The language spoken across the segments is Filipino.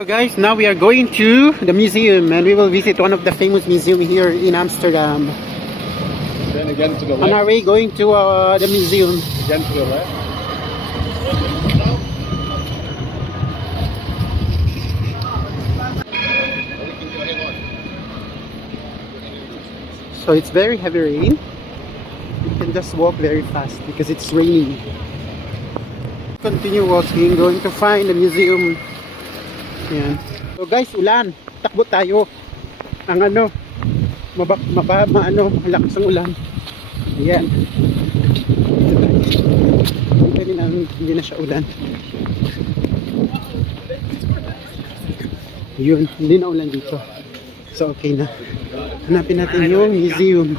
So guys, now we are going to the museum and we will visit one of the famous museum here in Amsterdam. Then again to the On our left. way going to the museum. Again to the left. So it's very heavy rain. You can just walk very fast because it's raining. Continue walking, going to find the museum. Yan. So guys, ulan. Takbo tayo. Ang malakas ang ulan. Ayan. Hindi na siya ulan. Yun, hindi na ulan dito. So okay na. Hanapin natin yung museum.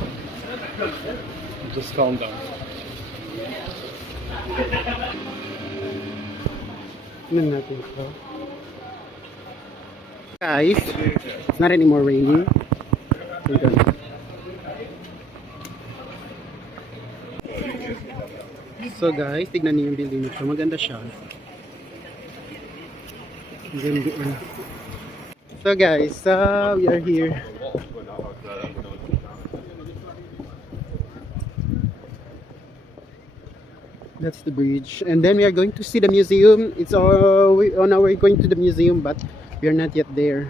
Just calm down. Tignan natin ito. Guys, it's not anymore raining. So guys, tignan niyo yung building nito. Maganda siya. Ganda. So guys, we are here. That's the bridge, and then we are going to see the museum. It's on our way going to the museum, but we are not yet there.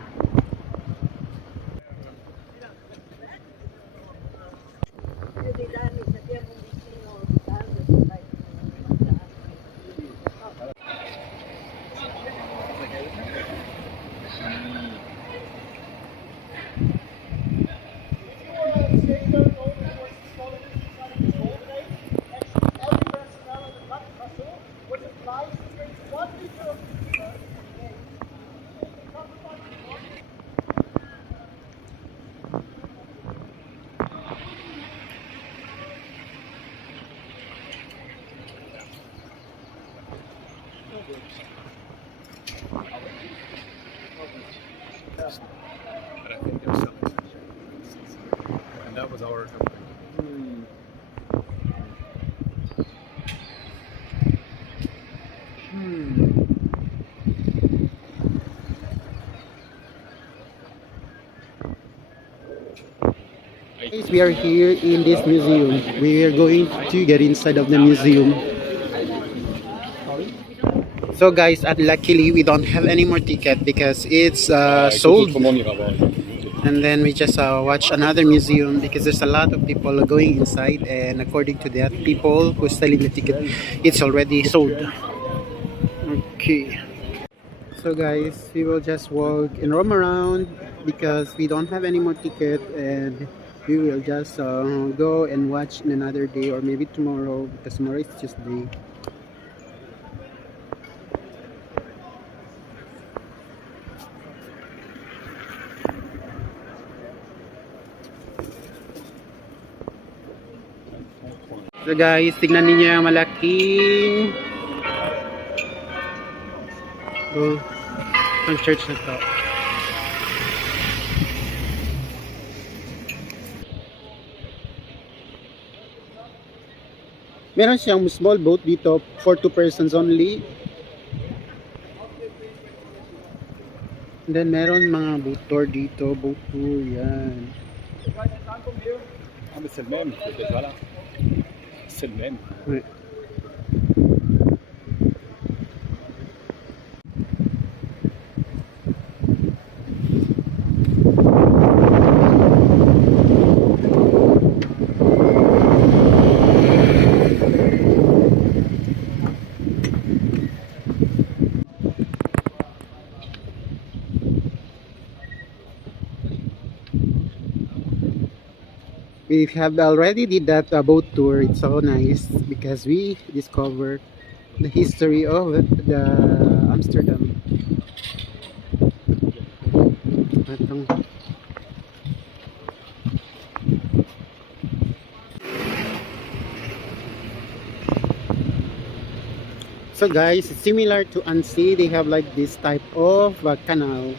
But I think they're selling some. And that was our company. We are here in this museum. We are going to get inside of the museum. So guys, luckily we don't have any more ticket because it's sold. And then we just watch another museum because there's a lot of people going inside, and according to that, people who's selling the ticket, it's already sold. Okay. So guys, we will just walk and roam around because we don't have any more ticket, and we will just go and watch in another day or maybe tomorrow because tomorrow is Tuesday. So guys, tignan niyo yung malaking ang church na to. Meron siyang small boat dito for 2 persons only. And then meron mga boat tour dito, boat tour, yan. Ah, mais c'est le même, peut-être, voilà. C'est le même. Oui. We have already did that boat tour. It's so nice because we discovered the history of the Amsterdam. So guys, it's similar to Annecy. They have like this type of canal.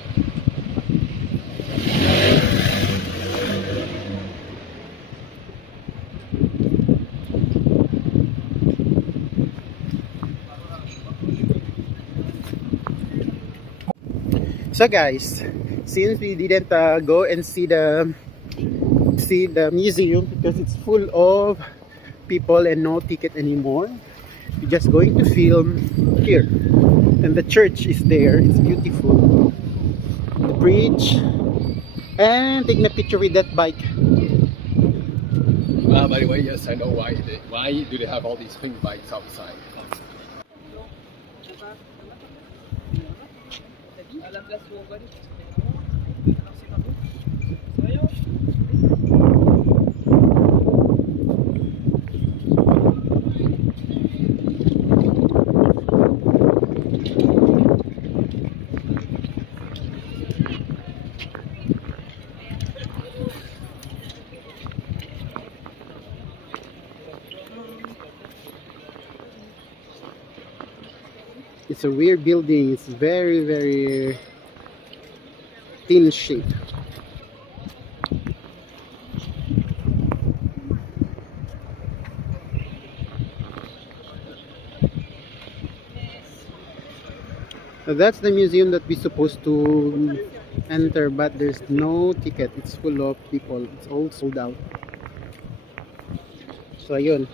So guys, since we didn't go and see the museum because it's full of people and no ticket anymore, we're just going to film here. And the church is there. It's beautiful. The bridge, and taking a picture with that bike. By the way, yes, I know why. Why do they have all these pink bikes outside? It's a weird building. It's very, very thin shape. So that's the museum that we're supposed to enter, but there's no ticket. It's full of people. It's all sold out. So ayun.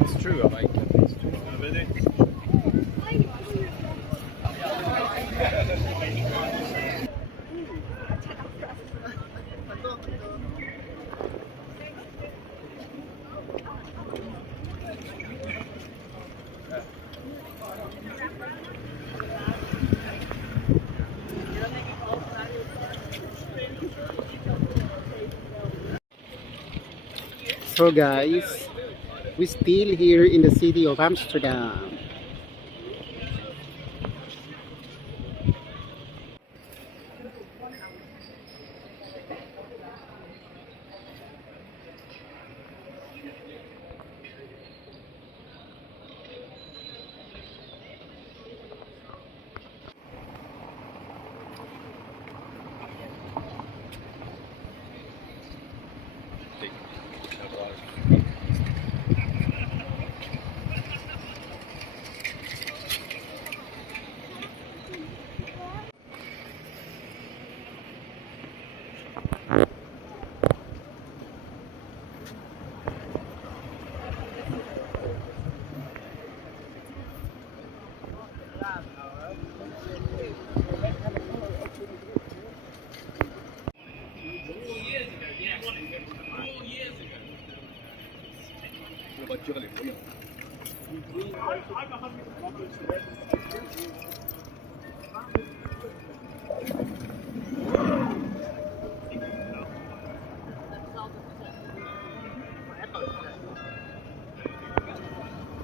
It's true, I like it. So guys, we're still here in the city of Amsterdam.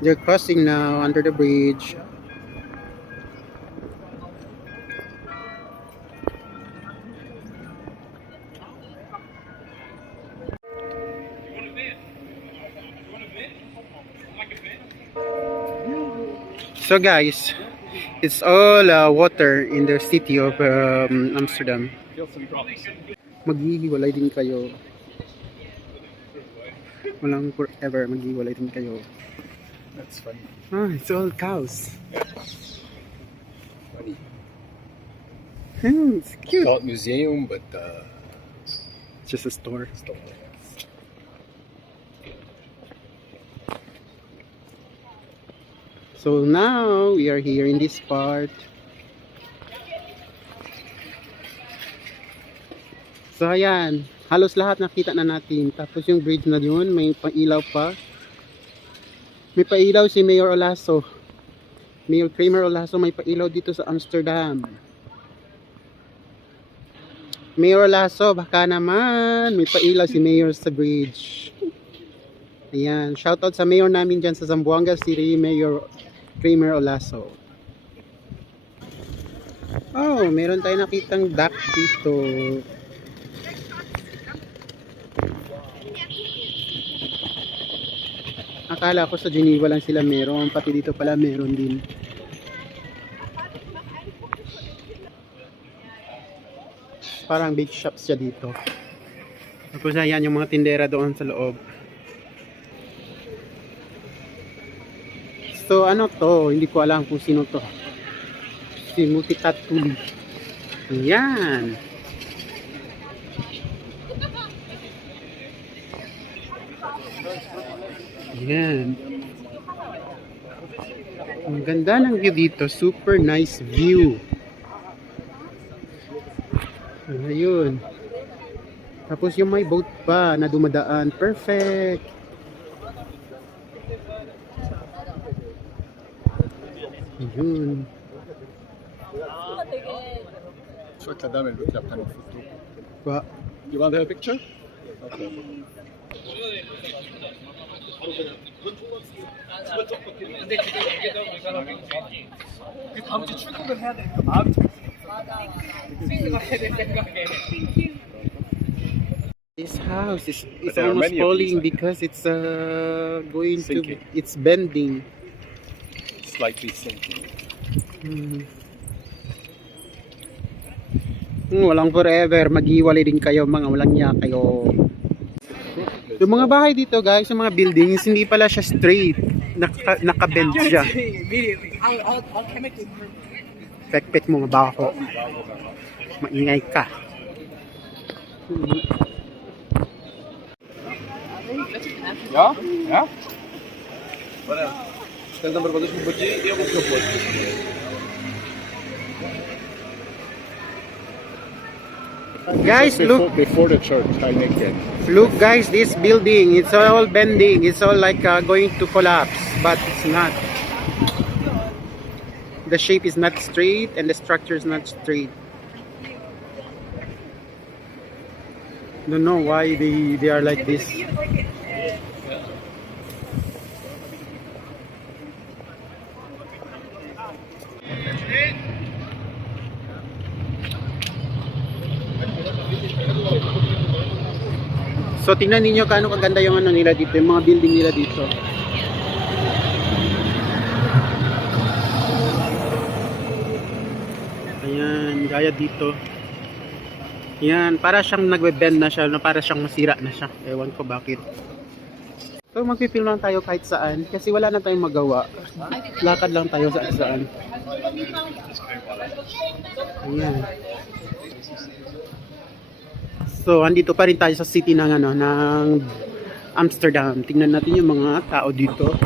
They're crossing now under the bridge. So guys, it's all water in the city of Amsterdam. Maghihiwalay din kayo. Walang forever, maghihiwalay din kayo. That's funny. Ah, it's all cows. Funny. It's cute. Call it museum, but It's just a store. still. So now we are here in this part. So ayan, halos lahat nakita na natin. Tapos yung bridge na yun, may pailaw pa. May pailaw si Mayor Olaso. Mayor Kramer Olaso may pailaw dito sa Amsterdam. Mayor Olaso, baka naman may pailaw si Mayor sa bridge. Ayan, shoutout sa mayor namin dyan sa Zamboanga City, Mayor Kramer Olaso. Oh, meron tayong nakitang duck dito. Akala ko sa Geneva lang sila meron, pati dito pala meron din. Parang big shop siya dito. Tapos ayan yung mga tindera doon sa loob. So ano to? Hindi ko alam kung sino to. Si Multitatuli. Ayan. Ayan. Ang ganda ng view dito. Super nice view. Ayun. Tapos yung may boat pa na dumadaan. Perfect. Ayun. Je crois que la dame elle veut que la prenne en photo. Quoi? You want her picture? Okay. This house is there are almost many of falling these, because it's going Sinking. to it's bending. Slightly sinking. Walang forever, maghiwalay din kayo, mga walang niya kayo. Yung mga bahay dito guys, yung mga buildings, hindi pala siya straight, nakabend siya. Pek-pek mo mabaho. Maingay ka. Ja? Ja? Voilà. Ten numer podeszł do i ja mu propłacił. Guys, look. Before the church, Heineken. Look guys, this building, it's all bending. It's all like going to collapse, but it's not. The shape is not straight and the structure is not straight. Don't know why they are like this. So tingnan ninyo kaano kaganda yung ano nila dito, yung mga building nila dito. Ayan, gaya dito. Yan, para siyang nagbe-bend na siya, para siyang masira na siya. Ewan ko bakit. So magpipil lang tayo kahit saan kasi wala na tayong magawa. Lakad lang tayo saan. Ayan. So andito pa rin tayo sa city ng ng Amsterdam. Tingnan natin yung mga tao dito.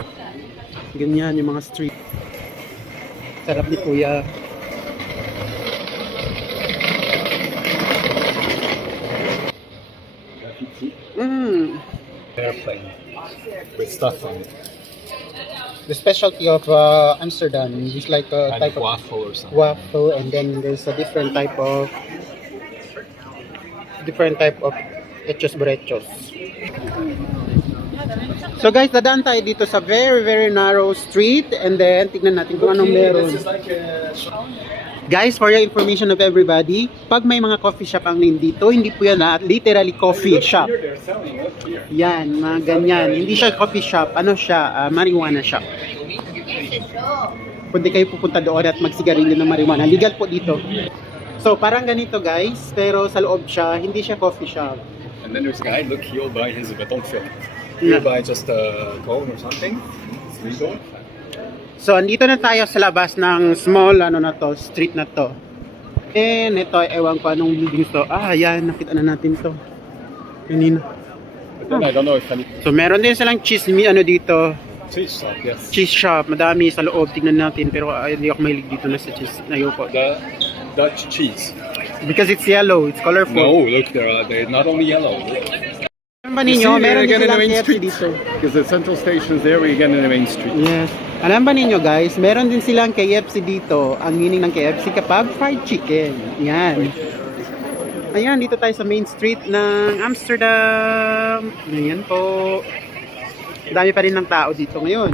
Ganyan yung mga street. Sarap ni Kuya. Airplane with stuff on it. The specialty of Amsterdam is like a Kind type of of waffle or something. waffle, and then there's a different type of hechos berechos. So guys, dadaan tayo dito sa very narrow street, and then tignan natin kung anong meron. This is like a Guys, for your information of everybody, pag may mga coffee shop ang name dito, hindi po yan literally coffee shop. Here they're selling it here. Yan, mga ganyan. Hindi siya coffee shop, ano siya, marijuana shop. Pwede kayo pupunta doon at magsigarilyo ng marijuana. Legal po dito. So, parang ganito guys, pero sa loob siya, hindi siya coffee shop. And then there's a guy, look, he'll buy his baton film. Yeah. He'll buy just a cone or something. It's legal. So, andito na tayo sa labas ng small, street na to. And ito, ewan ko anong buildings to. Ah, yan, nakita na natin to. Kanina. But then I don't know if any So, meron din silang cheese, dito. cheese shop, yes. Cheese shop, madami sa loob, tignan natin. Pero hindi ako mahilig dito na sa cheese. Ayoko. The Dutch cheese. Because it's yellow, it's colorful. No, look, they're not only yellow. Alam ba ninyo, meron din again in the silang main KFC street. dito. Because the central station is there, we again in the main street. Yes. Alam ba ninyo guys, meron din silang KFC dito. Ang meaning ng KFC kapag fried chicken. Yan. Ayan, dito tayo sa main street ng Amsterdam. Ayan po. Dami pa rin ng tao dito ngayon.